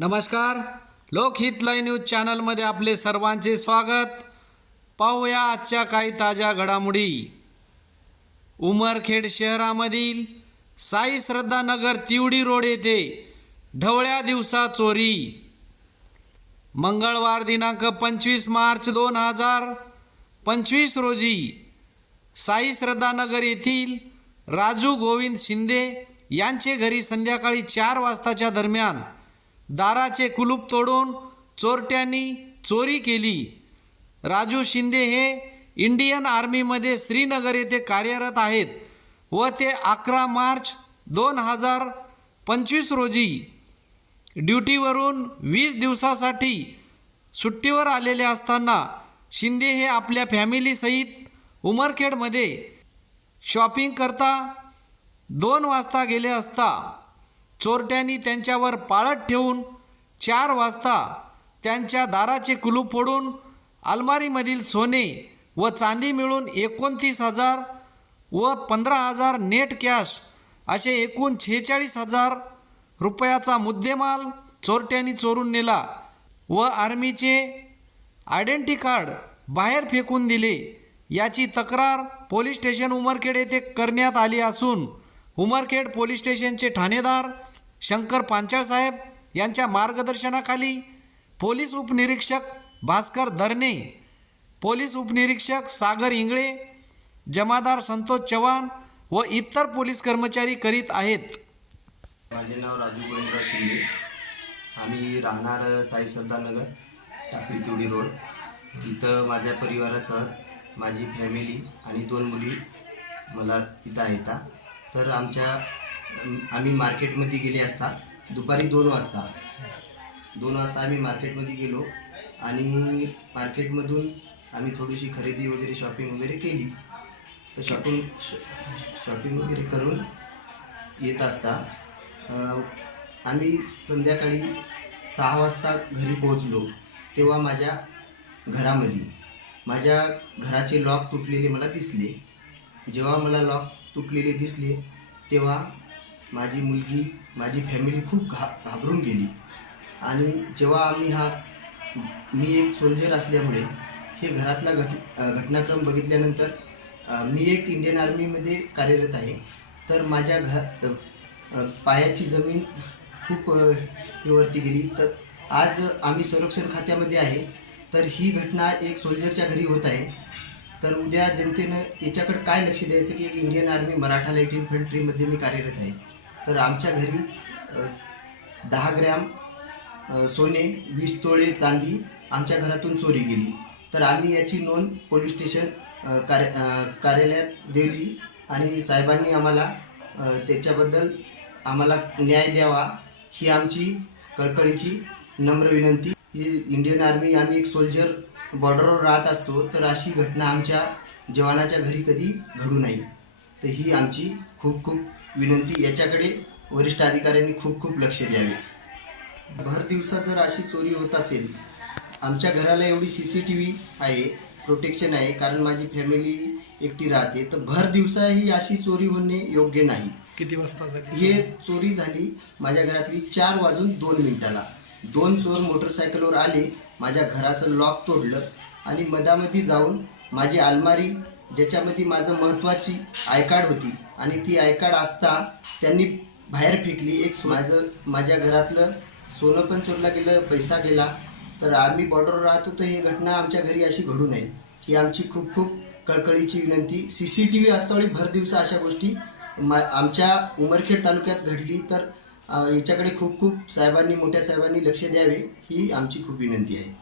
नमस्कार, लोकहित live news चॅनलमध्ये आपले सर्वांचे स्वागत। पाहूया आजच्या काही ताज्या घडामोडी। उमरखेड शहरामधील साई श्रद्धा नगर तिवडी रोड येथे ढवळ्या दिवसा चोरी। मंगळवार दिनांक 25 मार्च 2025 रोजी साई श्रद्धा नगर येथील राजू गोविंद शिंदे यांचे घरी संध्याकाळी 4 वाजताच्या दरम्यान दाराचे कुलूप तोडून चोरट्यांनी चोरी केली। राजू शिंदे हे इंडियन आर्मीमध्ये श्रीनगर येथे कार्यरत आहेत व ते 11 मार्च 2025 रोजी ड्युटीवरून 20 दिवसासाठी सुट्टीवर आलेले असताना शिंदे हे आपल्या फॅमिलीसहित उमरखेडमध्ये शॉपिंग करता 2 वाजता गेले असता चोरट्यांनी त्यांच्यावर पाळत ठेवून 4 वाजता त्यांच्या दाराचे कुलूप फोडून अलमारीमधील सोने व चांदी मिळून 29,000 व 15,000 नेट कॅश असे एकूण 46,000 रुपयाचा मुद्देमाल चोरट्यांनी चोरून नेला व आर्मीचे आयडेंटिटी कार्ड बाहेर फेकून दिले। याची तक्रार पोलीस स्टेशन उमरखेड येथे करण्यात आली असून उमरखेड पोलीस स्टेशनचे ठाणेदार शंकर पांचाळ साहेब यांच्या मार्गदर्शनाखाली पोलीस उपनिरीक्षक भास्कर धरणे, पोलीस उपनिरीक्षक सागर इंगळे, जमादार संतोष चव्हाण व इतर पोलीस कर्मचारी करीत आहेत। माझे नाव राजू गोविंदराव शिंदे। आम्ही राहणार साई श्रद्धा नगर टाकळी तिवडी रोड। इथं माझ्या परिवारासह माझी फॅमिली आणि 2 मुली मला इथं आहेत। तर आम्ही मार्केटमध्ये गेले असता दुपारी 2 वाजता आम्ही मार्केटमध्ये गेलो आणि मार्केटमधून आम्ही थोडीशी खरेदी वगैरे शॉपिंग वगैरे केली। तर शॉपिंग वगैरे करून येत असता आम्ही संध्याकाळी 6 वाजता घरी पोहोचलो। तेव्हा माझ्या घराचे लॉक तुटलेले मला दिसले। जेव्हा मला लॉक तुटलेले दिसले तेव्हा माझी मुलगी, माझी फॅमिली खूप घाबरून गेली। आणि जेव्हा मी एक सोल्जर असल्यामुळे हे घरातला घटनाक्रम बघितल्यानंतर मी एक इंडियन आर्मीमध्ये कार्यरत आहे। तर माझ्या पायाची जमीन खूप वरती गेली। तर आज आम्ही संरक्षण खात्यामध्ये आहे, तर ही घटना एक सोल्जरच्या घरी होत आहे। तर उद्या जनतेनं याच्याकडे काय लक्ष द्यायचं की एक इंडियन आर्मी मराठा लाईट इन्फंट्रीमध्ये मी कार्यरत आहे। तर आमच्या घरी 10 ग्रॅम सोने, 20 तोळे चांदी आमच्या घरातून चोरी गेली। तर आम्ही याची नोंद पोलीस स्टेशन कार्यालयात दिली आणि साहेबांनी आम्हाला त्याच्याबद्दल आम्हाला न्याय द्यावा ही आमची कळकळीची नम्र विनंती। इंडियन आर्मी आम्ही एक सोल्जर बॉर्डरवर राहत असतो, तर अशी घटना आमच्या जवानाच्या घरी कधी घडू नये। तर ही आमची खूप विनंती। याच्याकडे वरिष्ठ अधिकाऱ्यांनी खूप लक्ष द्यावे। भर दिवसा जर अशी चोरी होत असेल, आमच्या घराला एवढी CCTV आहे, प्रोटेक्शन आहे, कारण माझी फॅमिली एकटी राहते। तर भर दिवसा ही अशी चोरी होणे योग्य नाही। किती वाजता झाली हे चोरी झाली? माझ्या घरातली 4:02 2 चोर मोटरसायकलवर आले, माझ्या घराचं लॉक तोडलं आणि मधामध्ये जाऊन माझी अलमारी, ज्याच्यामध्ये माझं महत्त्वाची आय कार्ड होती आणि ती आय कार्ड असता त्यांनी बाहेर फेकली। माझ्या घरातलं सोनं पण चोरला गेलं, पैसा गेला। तर आम्ही बॉर्डरवर राहतो, तर ही घटना आमच्या घरी अशी घडू नये ही आमची खूप कळकळीची विनंती। CCTV असतावेळी भर दिवसा अशा गोष्टी आमच्या उमरखेड तालुक्यात घडली, तर याच्याकडे खूप साहेबांनी, मोठ्या साहेबांनी लक्ष द्यावे ही आमची खूप विनंती आहे।